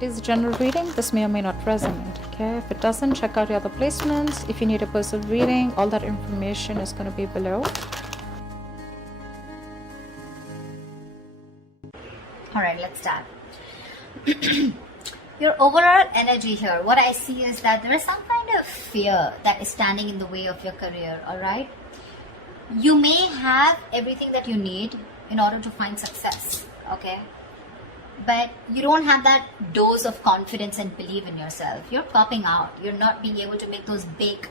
It is a general reading. This may or may not resonate. Okay, if it doesn't, check out your other placements. If you need a personal reading, all that information is going to be below. All right, let's start. Your overall energy here, what I see is that there is some kind of fear that is standing in the way of your career. All right, you may have everything that you need in order to find success. Okay, but you don't have that dose of confidence and belief in yourself. You're popping out. You're not being able to make those big,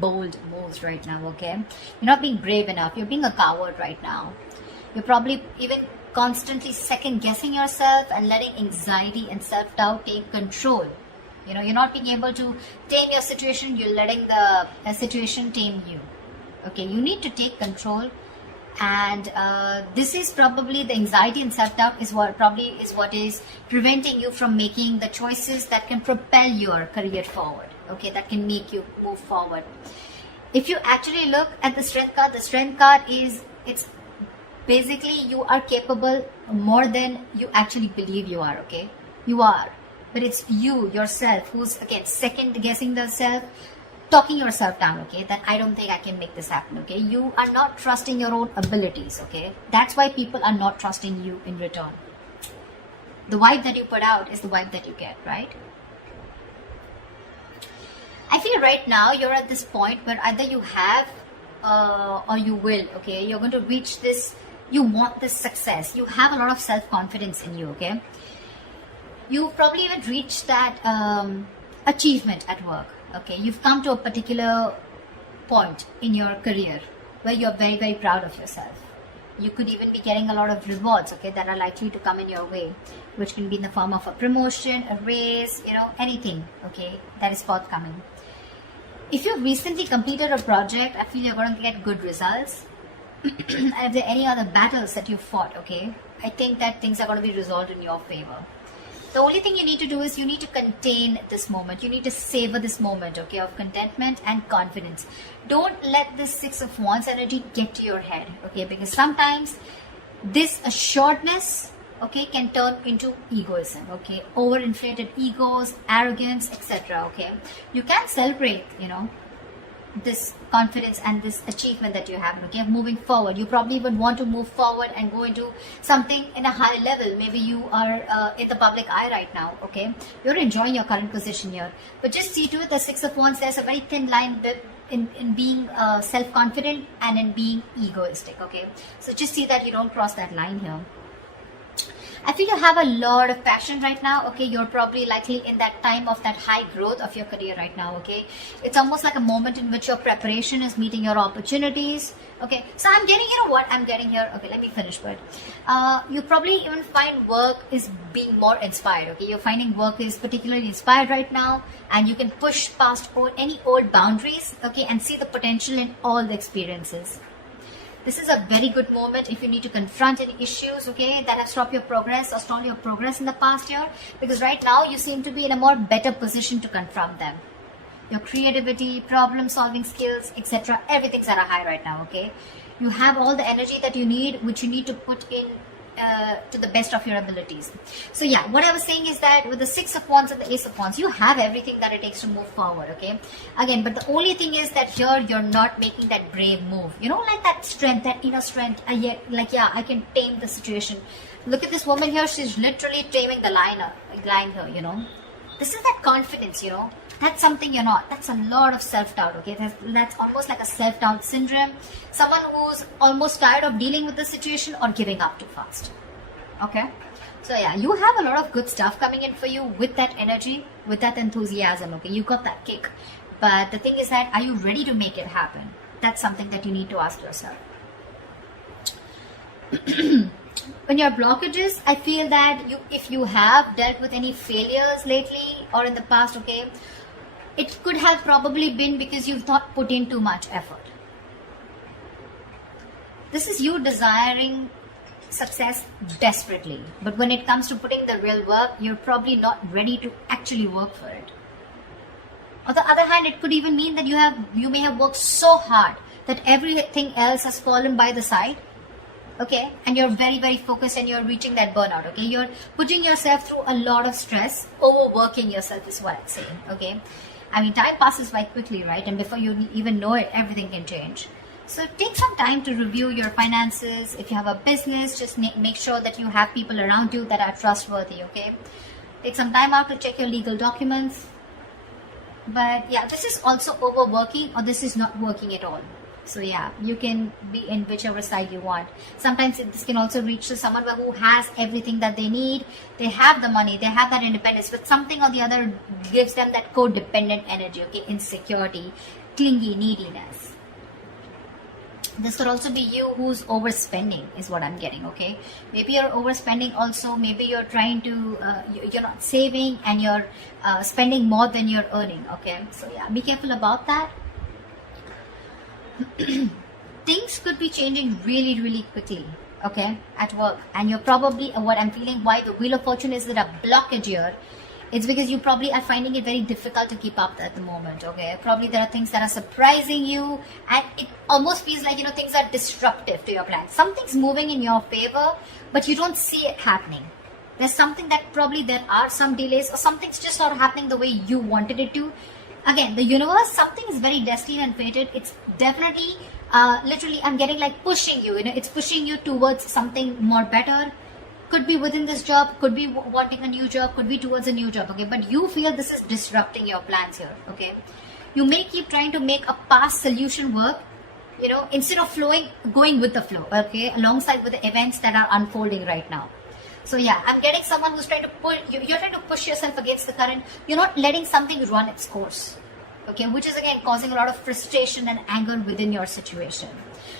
bold moves right now. Okay, you're not being brave enough. You're being a coward right now. You're probably even constantly second guessing yourself and letting anxiety and self-doubt take control. You know, you're not being able to tame your situation. You're letting the situation tame you. Okay, you need to take control, and this is probably the anxiety and self-doubt is what is preventing you from making the choices that can propel your career forward. Okay, that can make you move forward. If you actually look at the strength card it's basically you are capable more than you actually believe you are. Okay, you are, but it's you yourself who's again second guessing the self, talking yourself down. Okay, that I don't think I can make this happen. Okay, you are not trusting your own abilities. Okay, that's why people are not trusting you in return. The vibe that you put out is the vibe that you get, right? I feel right now you're at this point where either you have or you will. Okay, you're going to reach this. You want this success. You have a lot of self-confidence in you. Okay, you probably even reached that achievement at work. Okay, you've come to a particular point in your career where you're very, very proud of yourself. You could even be getting a lot of rewards, okay, that are likely to come in your way, which can be in the form of a promotion, a raise, you know, anything, okay, that is forthcoming. If you've recently completed a project, I feel you're going to get good results. And if there are any other battles that you fought, okay, I think that things are going to be resolved in your favor. The only thing you need to do is you need to contain this moment. You need to savor this moment, okay, of contentment and confidence. Don't let this Six of Wands energy get to your head, okay, because sometimes this assuredness, okay, can turn into egoism, okay, overinflated egos, arrogance, etc., okay. You can celebrate, you know, this confidence and this achievement that you have, okay, moving forward. You probably would want to move forward and go into something in a higher level. Maybe you are in the public eye right now, okay, you're enjoying your current position here, but just see to it, the Six of Wands, there's a very thin line in being self-confident and in being egoistic, okay, so just see that you don't cross that line here. I feel you have a lot of passion right now, okay. You're probably likely in that time of that high growth of your career right now, okay. It's almost like a moment in which your preparation is meeting your opportunities, okay. So I'm getting, you know what I'm getting here, okay, let me finish, but you probably even find work is being more inspired, okay. You're finding work is particularly inspired right now, and you can push past any old boundaries, okay, and see the potential in all the experiences. This is a very good moment if you need to confront any issues, okay, that have stopped your progress or stalled your progress in the past year, because right now you seem to be in a more better position to confront them. Your creativity, problem solving skills, etc., everything's at a high right now, okay. You have all the energy that you need, which you need to put in to the best of your abilities. So yeah, what I was saying is that with the Six of Wands and the Ace of Wands, you have everything that it takes to move forward, okay. Again, but the only thing is that here you're not making that brave move. You know, like that strength, that inner strength, like, yeah, I can tame the situation. Look at this woman here, she's literally taming the line here, you know. This is that confidence, you know. That's something you're not. That's a lot of self-doubt, okay. That's almost like a self-doubt syndrome. Someone who's almost tired of dealing with the situation or giving up too fast, okay. So yeah, you have a lot of good stuff coming in for you with that energy, with that enthusiasm, okay. You got that kick, but the thing is that, are you ready to make it happen? That's something that you need to ask yourself. When your blockages, I feel that if you have dealt with any failures lately or in the past, okay, it could have probably been because you've not put in too much effort. This is you desiring success desperately, but when it comes to putting the real work, you're probably not ready to actually work for it. On the other hand, it could even mean that you may have worked so hard that everything else has fallen by the side, okay, and you're very, very focused and you're reaching that burnout, okay. You're putting yourself through a lot of stress, overworking yourself is what I'm saying, okay. I mean, time passes by quickly, right? And before you even know it, everything can change. So take some time to review your finances. If you have a business, just make sure that you have people around you that are trustworthy, okay. Take some time out to check your legal documents. But yeah, this is also overworking, or this is not working at all. So yeah, you can be in whichever side you want. Sometimes this can also reach to someone who has everything that they need. They have the money, they have that independence, but something or the other gives them that codependent energy, okay, insecurity, clingy, neediness. This could also be you who's overspending is what I'm getting, okay. Maybe you're overspending also. Maybe you're trying to, you're not saving and you're spending more than you're earning, okay. So yeah, be careful about that. Things could be changing really, really quickly, okay, at work. And you're probably, what I'm feeling, why the Wheel of Fortune is that a blockage here, it's because you probably are finding it very difficult to keep up at the moment, okay. Probably there are things that are surprising you, and it almost feels like, you know, things are disruptive to your plans. Something's moving in your favor, but you don't see it happening. There's something that probably there are some delays, or something's just not happening the way you wanted it to. Again, the universe, something is very destined and fated. It's definitely, literally, I'm getting like pushing you, you know, it's pushing you towards something more better. Could be within this job, could be wanting a new job, could be towards a new job, okay. But you feel this is disrupting your plans here, okay. You may keep trying to make a past solution work, you know, instead of going with the flow, okay, alongside with the events that are unfolding right now. So yeah, I'm getting someone who's trying to pull, you're trying to push yourself against the current. You're not letting something run its course, okay, which is again causing a lot of frustration and anger within your situation.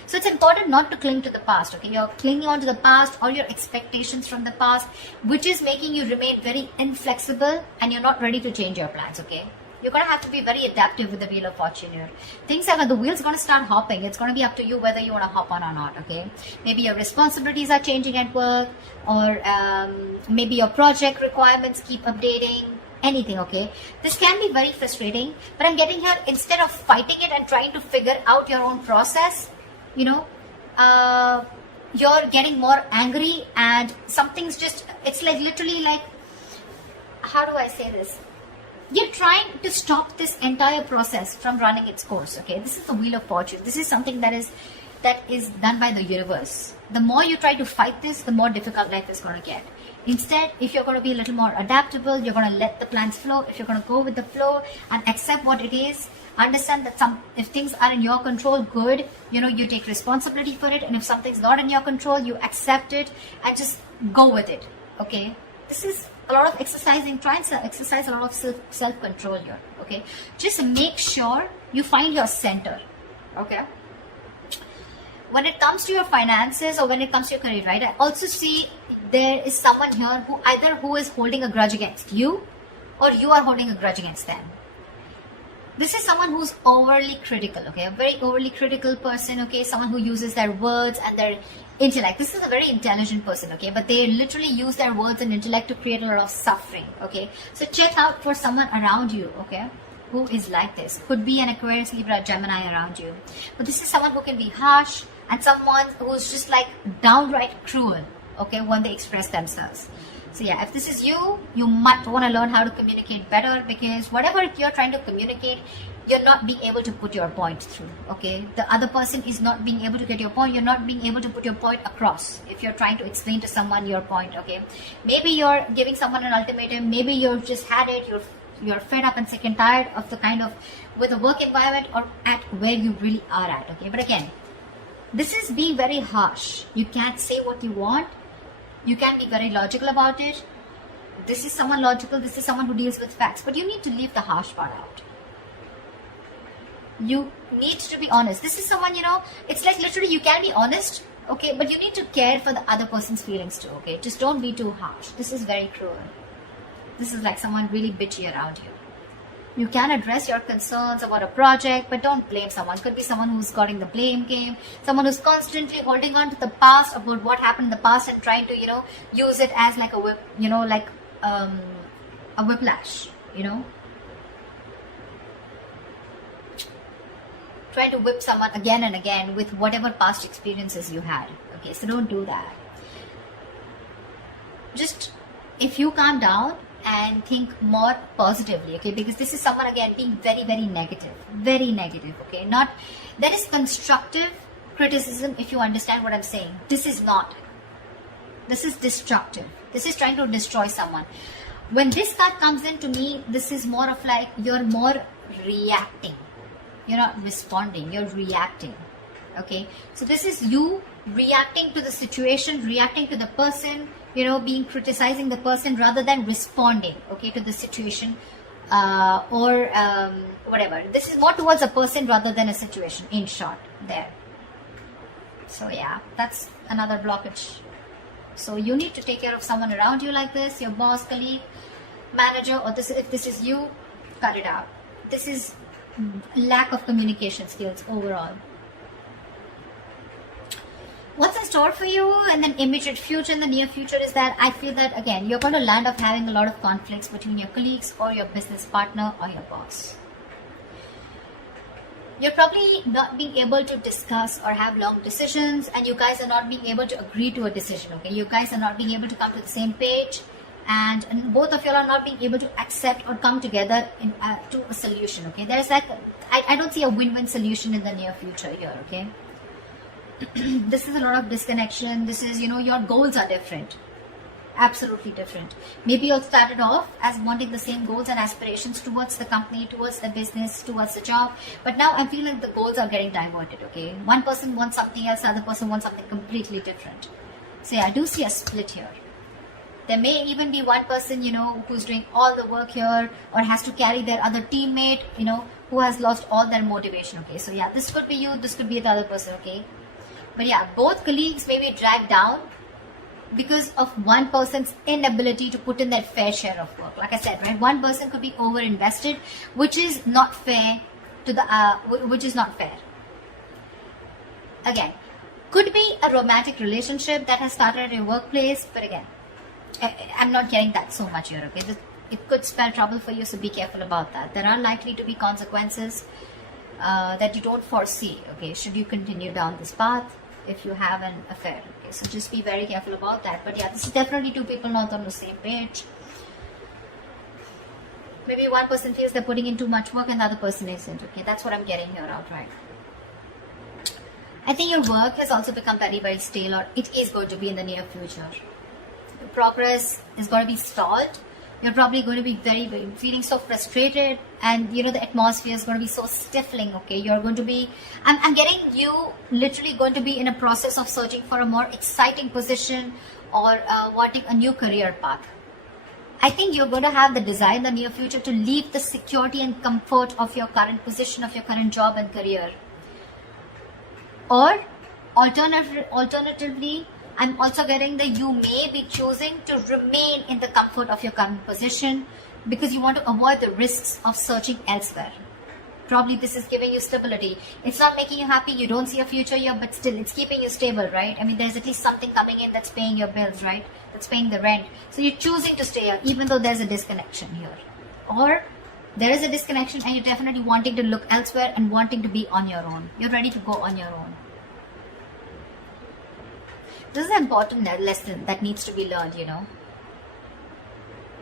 So it's important not to cling to the past, okay. You're clinging on to the past, all your expectations from the past, which is making you remain very inflexible, and you're not ready to change your plans, okay. You're going to have to be very adaptive with the Wheel of Fortune here. Things are, the wheel's going to start hopping. It's going to be up to you whether you want to hop on or not, okay. Maybe your responsibilities are changing at work, or maybe your project requirements keep updating, anything, okay. This can be very frustrating, but I'm getting here, instead of fighting it and trying to figure out your own process, you know, you're getting more angry, and something's just, it's like literally like, how do I say this? You're trying to stop this entire process from running its course, okay. This is the Wheel of Fortune. This is something that is done by the universe. The more you try to fight this, the more difficult life is going to get. Instead, if you're going to be a little more adaptable, you're going to let the plans flow. If you're going to go with the flow and accept what it is, understand that if things are in your control, good, you know, you take responsibility for it. And if something's not in your control, you accept it and just go with it, okay. This is a lot of exercising. Try and exercise a lot of self-control here, okay. Just make sure you find your center, okay. When it comes to your finances, or when it comes to your career, right, I also see there is someone here who is holding a grudge against you, or you are holding a grudge against them. This is someone who's overly critical, okay, a very overly critical person, okay, someone who uses their words and their intellect. This is a very intelligent person, okay, but they literally use their words and intellect to create a lot of suffering, okay. So check out for someone around you, okay, who is like this. Could be an Aquarius, Libra, Gemini around you. But this is someone who can be harsh, and someone who's just like downright cruel, okay, when they express themselves. So yeah, if this is you, you might want to learn how to communicate better, because whatever you're trying to communicate, you're not being able to put your point through, okay. The other person is not being able to get your point. You're not being able to put your point across if you're trying to explain to someone your point, okay. Maybe you're giving someone an ultimatum. Maybe you've just had it. You're fed up and sick and tired of the kind of, with a work environment or at where you really are at, okay. But again, this is being very harsh. You can't say what you want. You can be very logical about it. This is someone logical. This is someone who deals with facts. But you need to leave the harsh part out. You need to be honest. This is someone, you know, it's like literally you can be honest, okay, but you need to care for the other person's feelings too, okay. Just don't be too harsh. This is very cruel. This is like someone really bitchy around you. You can address your concerns about a project, but don't blame someone. Could be someone who's got in the blame game, someone who's constantly holding on to the past, about what happened in the past, and trying to, you know, use it as like a whip, you know, like a whiplash, you know. Trying to whip someone again and again with whatever past experiences you had, okay? So don't do that. Just, if you calm down and think more positively, okay? Because this is someone, again, being very, very negative, okay? Not, there is constructive criticism, if you understand what I'm saying. This is not. This is destructive. This is trying to destroy someone. When this card comes in, to me, this is more of like, you're more reacting. You're not responding, you're reacting. Okay, so this is you reacting to the situation, reacting to the person, you know, criticizing the person rather than responding, okay, to the situation, or whatever. This is more towards a person rather than a situation, in short, there. So yeah, that's another blockage. So you need to take care of someone around you like this, your boss, colleague, manager, or this, if this is you, cut it out. This is lack of communication skills overall. What's in store for you in the immediate future, in the near future, is that I feel that, again, you're going to land up having a lot of conflicts between your colleagues or your business partner or your boss. You're probably not being able to discuss or have long decisions, and you guys are not being able to agree to a decision, okay? You guys are not being able to come to the same page, and both of you are not being able to accept or come together to a solution, okay? There's like, I don't see a win-win solution in the near future here, okay? This is a lot of disconnection. This is, you know, your goals are different. Absolutely different. Maybe you started off as wanting the same goals and aspirations towards the company, towards the business, towards the job. But now I feel like the goals are getting diverted, okay? One person wants something else, the other person wants something completely different. So yeah, I do see a split here. There may even be one person, you know, who's doing all the work here or has to carry their other teammate, you know, who has lost all their motivation, okay? So yeah, this could be you, this could be the other person, okay? But yeah, both colleagues may be dragged down because of one person's inability to put in their fair share of work. Like I said, right? One person could be over-invested, which is not fair to the, which is not fair. Again, could be a romantic relationship that has started at your workplace, but again, I'm not getting that so much here, okay? It could spell trouble for you, so be careful about that. There are likely to be consequences that you don't foresee, okay? Should you continue down this path if you have an affair, okay? So just be very careful about that. But yeah, this is definitely two people not on the same page. Maybe one person feels they're putting in too much work and the other person isn't, okay? That's what I'm getting here outright. I think your work has also become very, very stale, or it is going to be in the near future. The progress is going to be stalled. You're probably going to be feeling so frustrated, and you know the atmosphere is going to be so stifling, okay? You're going to be, I'm getting you literally going to be in a process of searching for a more exciting position or wanting a new career path. I think you're going to have the desire in the near future to leave the security and comfort of your current position, of your current job and career. Or alternatively, I'm also getting that you may be choosing to remain in the comfort of your current position because you want to avoid the risks of searching elsewhere. Probably this is giving you stability. It's not making you happy, you don't see a future here, but still it's keeping you stable, right? I mean, there's at least something coming in that's paying your bills, right? That's paying the rent. So you're choosing to stay here even though there's a disconnection here. Or there is a disconnection and you're definitely wanting to look elsewhere and wanting to be on your own. You're ready to go on your own. This is an important lesson that needs to be learned, you know.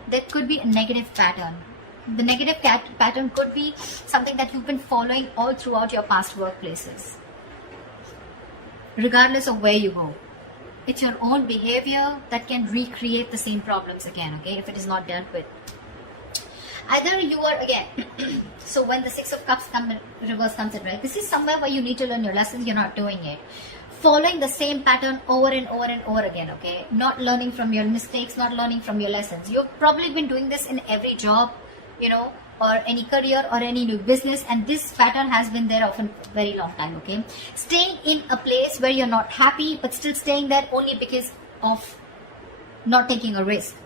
There could be a negative pattern. The negative pattern could be something that you've been following all throughout your past workplaces. Regardless of where you go. It's your own behavior that can recreate the same problems again, okay, if it is not dealt with. Either you are, again, so when the Six of Cups reverse comes in, right, this is somewhere where you need to learn your lessons, you're not doing it. Following the same pattern over and over and over again, okay? Not learning from your mistakes, not learning from your lessons. You've probably been doing this in every job, you know, or any career or any new business, and this pattern has been there often for a very long time, okay? Staying in a place where you're not happy, but still staying there only because of not taking a risk,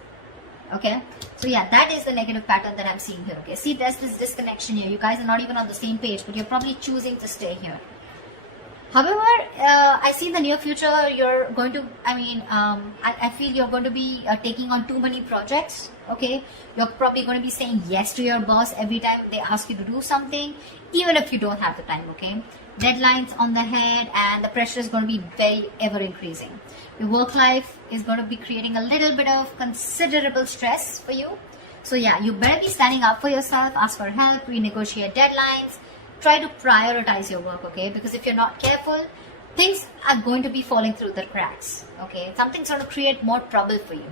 okay? So yeah, that is the negative pattern that I'm seeing here, okay? See, there's this disconnection here. You guys are not even on the same page, but you're probably choosing to stay here. However, I see in the near future you're going to, I feel you're going to be taking on too many projects, okay? You're probably going to be saying yes to your boss every time they ask you to do something, even if you don't have the time, okay? Deadlines on the head, and the pressure is going to be very ever increasing. Your work life is going to be creating a little bit of considerable stress for you. So yeah, you better be standing up for yourself, ask for help, renegotiate deadlines, try to prioritize your work, okay? Because if you're not careful, things are going to be falling through the cracks, okay? Something's going to create more trouble for you.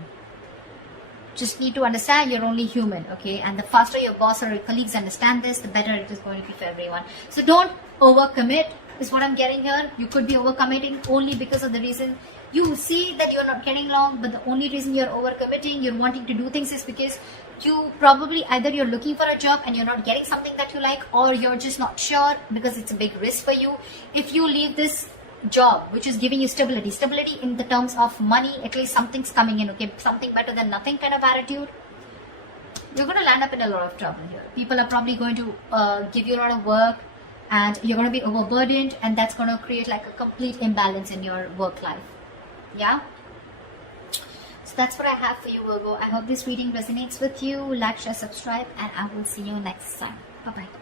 Just need to understand you're only human, okay? And the faster your boss or your colleagues understand this, the better it is going to be for everyone. So don't overcommit is what I'm getting here. You could be overcommitting only because of the reason you see that you're not getting along, but the only reason you're overcommitting, you're wanting to do things, is because you probably either you're looking for a job and you're not getting something that you like, or you're just not sure because it's a big risk for you. If you leave this job which is giving you stability in the terms of money, at least something's coming in, okay, something better than nothing kind of attitude, you're going to land up in a lot of trouble here. People are probably going to give you a lot of work, and you're going to be overburdened, and that's going to create like a complete imbalance in your work life. Yeah, so that's what I have for you, Virgo. I hope this reading resonates with you. Like, share, subscribe, and I will see you next time. Bye bye.